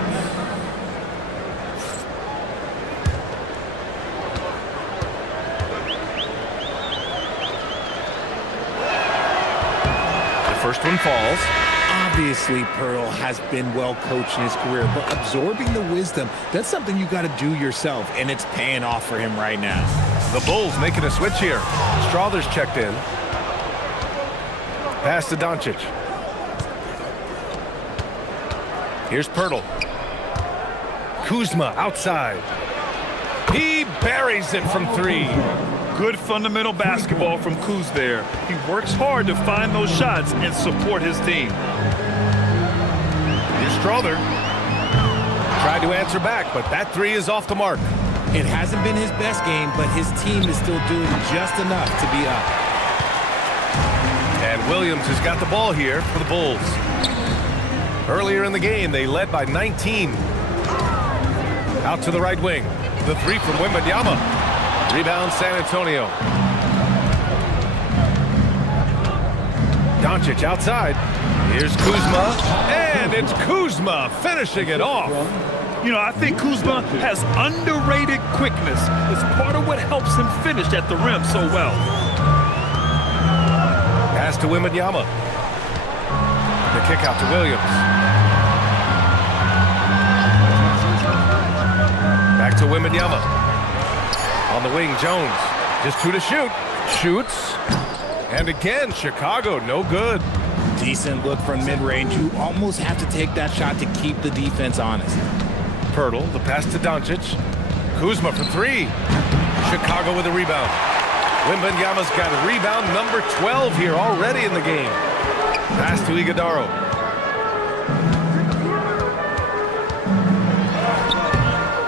First one falls. Obviously, Poeltl has been well coached in his career, but absorbing the wisdom, that's something you got to do yourself, and it's paying off for him right now. The Bulls making a switch here. Strawther's checked in. Pass to Doncic. Here's Poeltl. Kuzma outside. He buries it from 3. Good fundamental basketball from Kuz there. He works hard to find those shots and support his team. Here's Strawther. Tried to answer back, but that 3 is off the mark. It hasn't been his best game, but his team is still doing just enough to be up. And Williams has got the ball here for the Bulls. Earlier in the game, they led by 19. Out to the right wing. The 3 from Wembanyama. Rebound San Antonio. Doncic outside. Here's Kuzma. And it's Kuzma finishing it off. You know, I think Kuzma has underrated quickness. It's part of what helps him finish at the rim so well. Pass to Wembanyama. The kick out to Williams. Back to Wembanyama. On the wing, Jones. Just 2 to shoot. Shoots. And again, Chicago, no good. Decent look from mid-range. You almost have to take that shot to keep the defense honest. Poeltl, the pass to Doncic. Kuzma for 3. Chicago with a rebound. Wembanyama's got a rebound number 12 here already in the game. Pass to Iguodaro.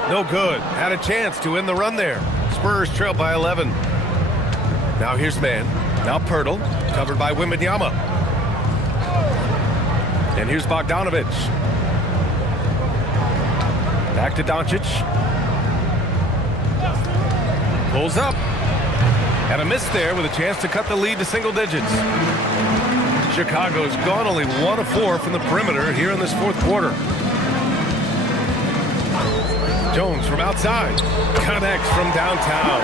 No good. Had a chance to end the run there. Spurs trail by 11. Now here's Mann. Now Poeltl, covered by Wembanyama. And here's Bogdanovic. Back to Doncic. Pulls up. And a miss there with a chance to cut the lead to single digits. Chicago's gone only 1 of 4 from the perimeter here in this fourth quarter. Jones from outside. Connects from downtown.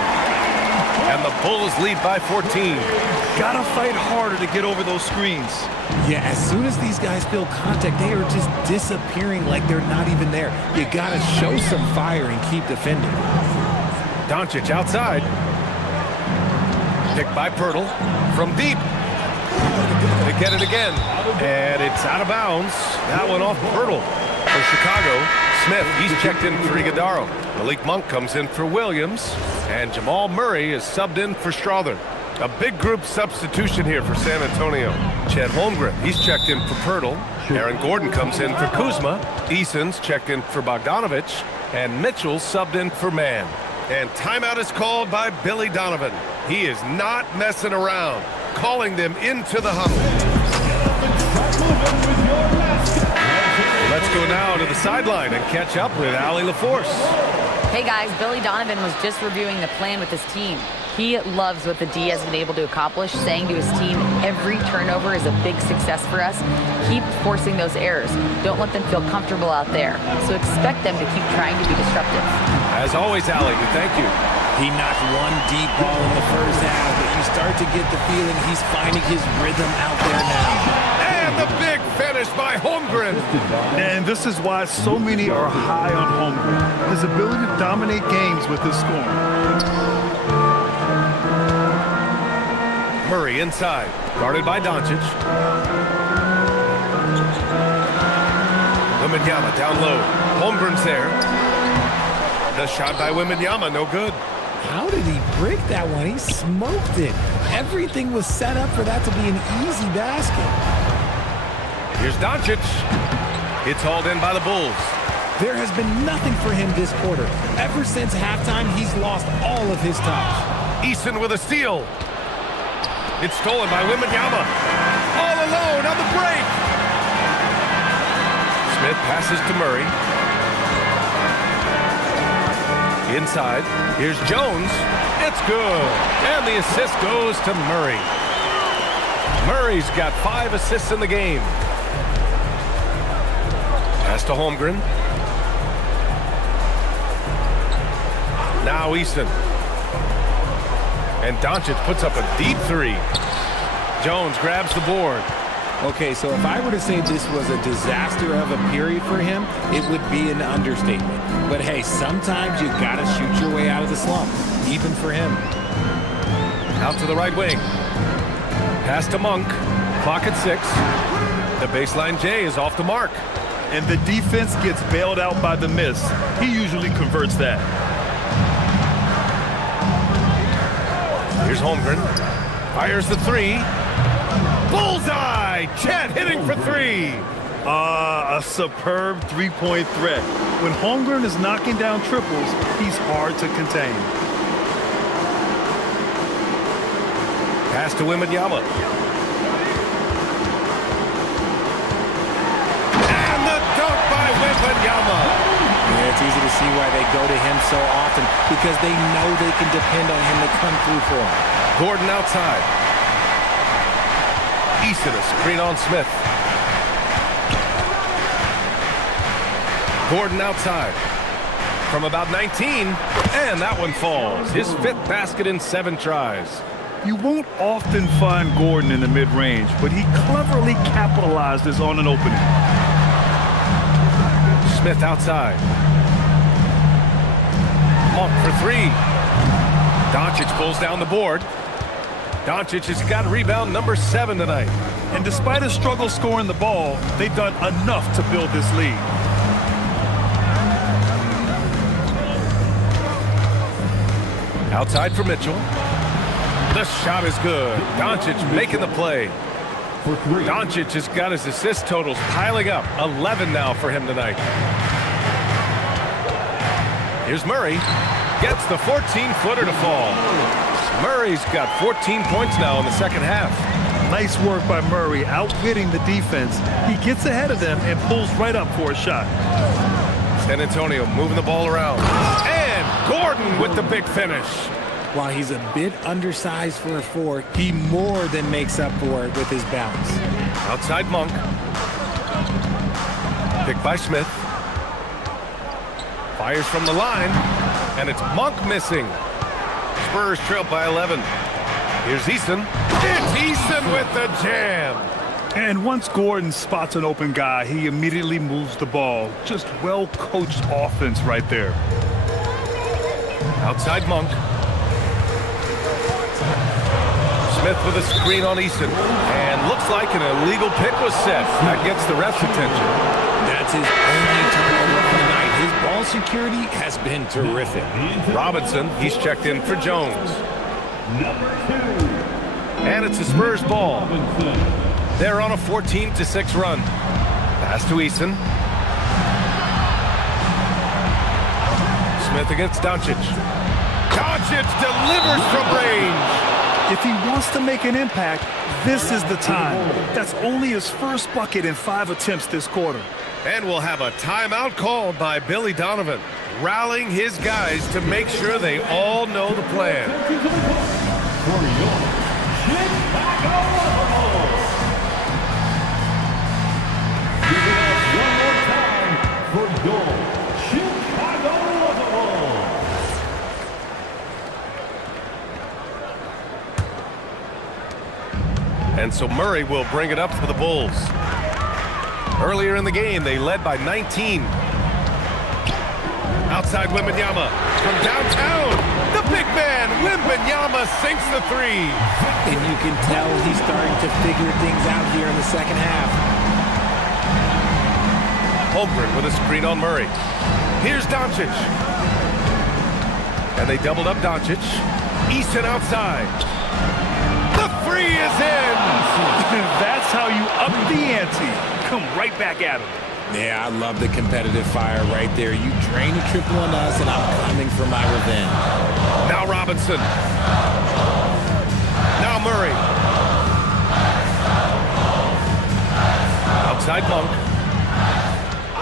And the Bulls lead by 14. Gotta fight harder to get over those screens. Yeah, as soon as these guys feel contact, they are just disappearing like they're not even there. You gotta show some fire and keep defending. Doncic outside. Picked by Poeltl from deep. They get it again. And it's out of bounds. That one off Poeltl. For Chicago, Smith, he's checked in for Iguodaro. Malik Monk comes in for Williams. And Jamal Murray is subbed in for Strawther. A big group substitution here for San Antonio. Chet Holmgren, he's checked in for Pirtle. Aaron Gordon comes in for Kuzma. Eason's checked in for Bogdanovich. And Mitchell subbed in for Mann. And timeout is called by Billy Donovan. He is not messing around, calling them into the huddle. Let's go now to the sideline and catch up with Allie LaForce. Hey guys, Billy Donovan was just reviewing the plan with his team. He loves what the D has been able to accomplish, saying to his team, every turnover is a big success for us. Keep forcing those errors. Don't let them feel comfortable out there. So expect them to keep trying to be disruptive. As always, Allie, we thank you. He knocked one deep ball in the first half, but you start to get the feeling he's finding his rhythm out there now. And the big finish by Holmgren. And this is why so many are high on Holmgren. His ability to dominate games with his scoring. Murray inside, guarded by Doncic. Wembanyama down low. Holmgren's there. The shot by Wembanyama, no good. How did he break that one? He smoked it. Everything was set up for that to be an easy basket. Here's Doncic. It's hauled in by the Bulls. There has been nothing for him this quarter. Ever since halftime, he's lost all of his touch. Eason with a steal. It's stolen by Wembanyama. All alone on the break. Smith passes to Murray. Inside. Here's Jones. It's good. And the assist goes to Murray. Murray's got 5 assists in the game. Pass to Holmgren. Now Easton. And Doncic puts up a deep three. Jones grabs the board. Okay, so if I were to say this was a disaster of a period for him, it would be an understatement. But hey, sometimes you gotta shoot your way out of the slump, even for him. Out to the right wing. Pass to Monk. Clock at 6. The baseline J is off the mark. And the defense gets bailed out by the miss. He usually converts that. Here's Holmgren. Fires the 3. Bullseye! Chet hitting for 3. A superb three-point threat. When Holmgren is knocking down triples, he's hard to contain. Pass to Wembanyama. And the dunk by Wembanyama. Yeah, it's easy to see why they go to him so often, because they know they can depend on him to come through for them. Gordon outside. Easton a screen on Smith. Gordon outside. From about 19, and that one falls. His 5th basket in 7 tries. You won't often find Gordon in the mid-range, but he cleverly capitalizes on an opening. Smith outside. Monk for 3. Doncic pulls down the board. Doncic has got rebound number 7 tonight. And despite his struggle scoring the ball, they've done enough to build this lead. Outside for Mitchell. The shot is good. Doncic making the play. Doncic has got his assist totals piling up. 11 now for him tonight. Here's Murray. Gets the 14-footer to fall. Murray's got 14 points now in the second half. Nice work by Murray, outwitting the defense. He gets ahead of them and pulls right up for a shot. San Antonio moving the ball around. And Gordon with the big finish. While he's a bit undersized for a 4, he more than makes up for it with his bounce. Outside Monk. Picked by Smith. Fires from the line. And it's Monk missing. Spurs trail by 11. Here's Easton. It's Easton with the jam. And once Gordon spots an open guy, he immediately moves the ball. Just well-coached offense right there. Outside Monk. Smith with a screen on Easton. And looks like an illegal pick was set. That gets the ref's attention. That's his only turnover of the night. His ball security has been terrific. Robinson, he's checked in for Jones. Number 2. And it's a Spurs ball. They're on a 14-6 run. Pass to Eason. Smith against Doncic. Doncic delivers from range. If he wants to make an impact, this is the time. That's only his first bucket in 5 attempts this quarter. And we'll have a timeout called by Billy Donovan, rallying his guys to make sure they all know the plan. For your Chicago Bulls. Give it up one more time for your Chicago Bulls. And so Murray will bring it up for the Bulls. Earlier in the game, they led by 19. Outside Wembanyama from downtown. The big man, Wembanyama, sinks the three. And you can tell he's starting to figure things out here in the second half. Holmgren with a screen on Murray. Here's Doncic. And they doubled up Doncic. Easton outside. The three is in. That's how you up the ante. Come right back at him. Yeah, I love the competitive fire right there. You drain a triple on us, and I'm coming for my revenge. Now Robinson. Now Murray. Outside Monk.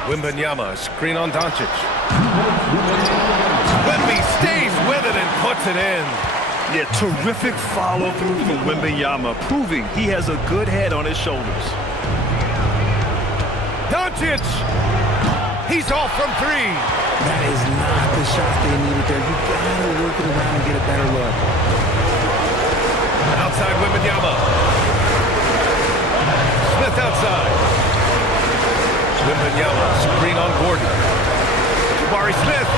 Wembanyama, screen on Doncic. Wemby stays with it and puts it in. Yeah, terrific follow-through from Wembanyama, proving he has a good head on his shoulders. Doncic! He's off from three. That is not the shot they needed there. You gotta work it around and get a better look. Outside Wembanyama. Smith outside. Wembanyama, screen on Gordon. Jabari Smith.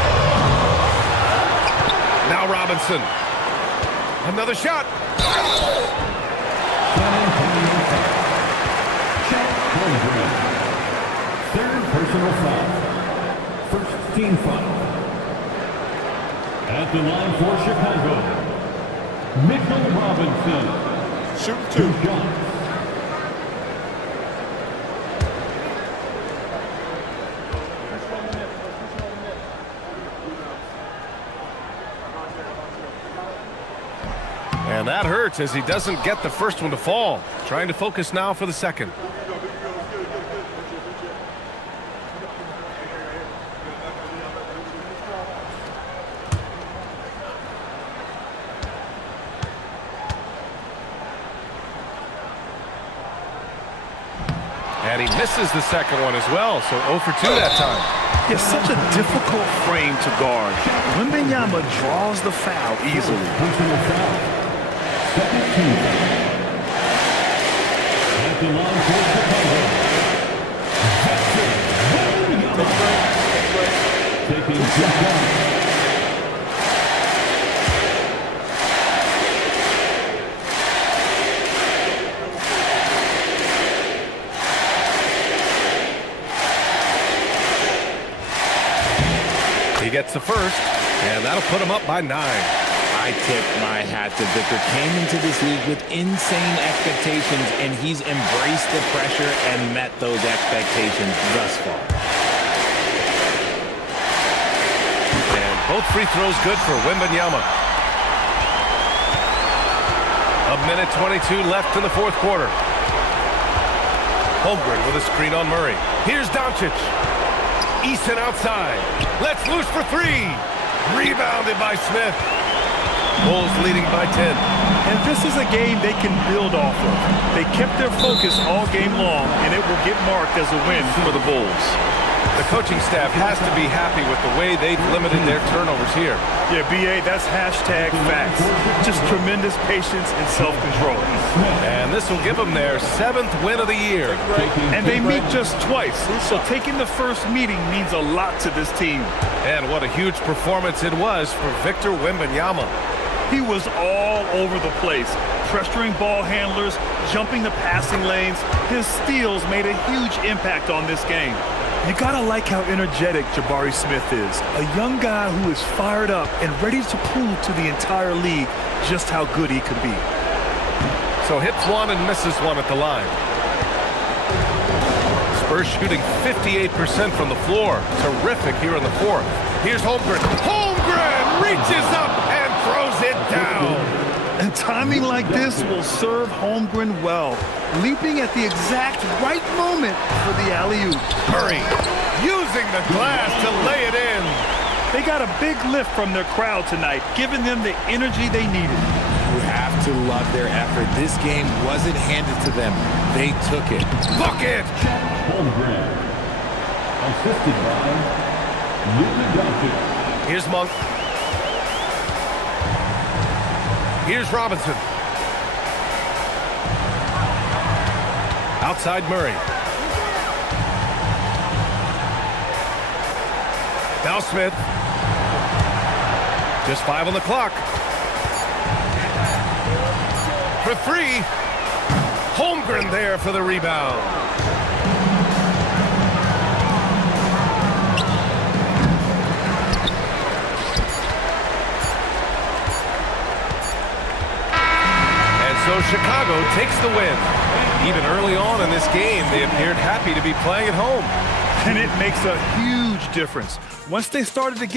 Now Robinson. Another shot. Third personal foul. First team foul. At the line for Chicago, Mitchell Robinson. Shoot two. 2 shots. And that hurts as he doesn't get the first one to fall. Trying to focus now for the second. And he misses the second one as well, so 0 for 2 that time. It's such a difficult frame to guard. Wembanyama draws the foul easily. Personal foul. Second team foul. At the line for Chicago, taking 2 shots. He gets the first, and that'll put him up by 9. I tip my hat to Victor. Came into this league with insane expectations, and he's embraced the pressure and met those expectations thus far. And both free throws good for Wembanyama. A minute 22 left in the fourth quarter. Holmgren with a screen on Murray. Here's Doncic. Easton outside. Let's loose for three. Rebounded by Smith. Bulls leading by 10. And this is a game they can build off of. They kept their focus all game long, and it will get marked as a win for the Bulls. The coaching staff has to be happy with the way they've limited their turnovers here. Yeah, BA, that's hashtag facts. Just tremendous patience and self-control. And this will give them their 7th win of the year. And they meet just twice, so taking the first meeting means a lot to this team. And what a huge performance it was for Victor Wembanyama. He was all over the place, pressuring ball handlers, jumping the passing lanes. His steals made a huge impact on this game. You gotta like how energetic Jabari Smith is. A young guy who is fired up and ready to prove to the entire league just how good he can be. So hits one and misses one at the line. Spurs shooting 58% from the floor. Terrific here in the fourth. Here's Holmgren. Holmgren reaches up and throws it down. And timing like this will serve Holmgren well, leaping at the exact right moment for the alley-oop. Murray using the glass to lay it in. They got a big lift from their crowd tonight, giving them the energy they needed. You have to love their effort. This game wasn't handed to them. They took it. Bucket! Holmgren. Assisted by Luka Doncic. Here's Monk. Here's Robinson. Outside Murray. Now Smith. Just 5 on the clock. For 3. Holmgren there for the rebound. So Chicago takes the win. Even early on in this game, they appeared happy to be playing at home. And it makes a huge difference. Once they started to get